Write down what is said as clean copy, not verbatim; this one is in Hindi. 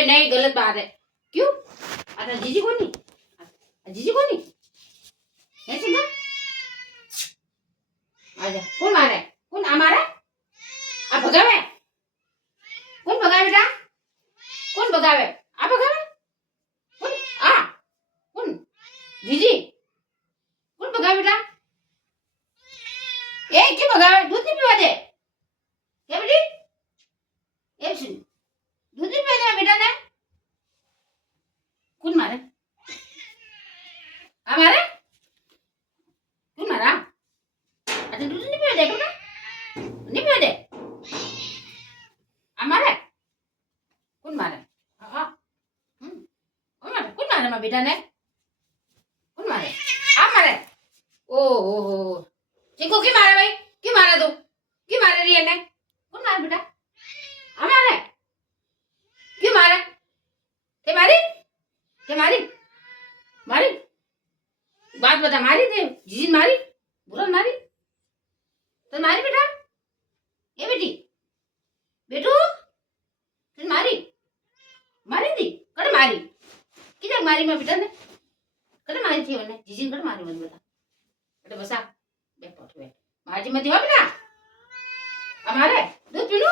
अरे नहीं गलत बात है क्यों अच्छा जीजी को नहीं है सिंगा आजा कौन मारे कौन हमारा आ भगावे कौन भगावे बेटा कौन भगावे आ भगावे कौन आ कौन जीजी कौन भगावे बेटा ए क्यों भगावे दूध नहीं पीवा दे क्या बेटी एक सुन दूध नहीं पीवा दे बेटा ने कौन मारे हमारे कौन मारा अच्छा दूध नहीं पीवा दे बेटा नहीं पीवा दे हमारे कौन मारे हाँ कौन मारे माँ बेटा ने कौन मारे आप मारे ओ हो चिंकू क्यों मारे भाई क्यों मारा तू क्यों मारे रिया ने कौन मारे बेटा हमारे क्यों मारे ते मारी मारी बात बता मारी थे जीजी मारी बुरा मारी तो मारी बेटा ये बेटी बेटू तुम मारी थी कड़े मारी किधर मारी मैं बेटा ने कड़े मारी थी उन्हें जीजी ने कड़े मारी मत बता बेटा बसा बैठ मारी मत हो बेटा हमारे दूध पीनू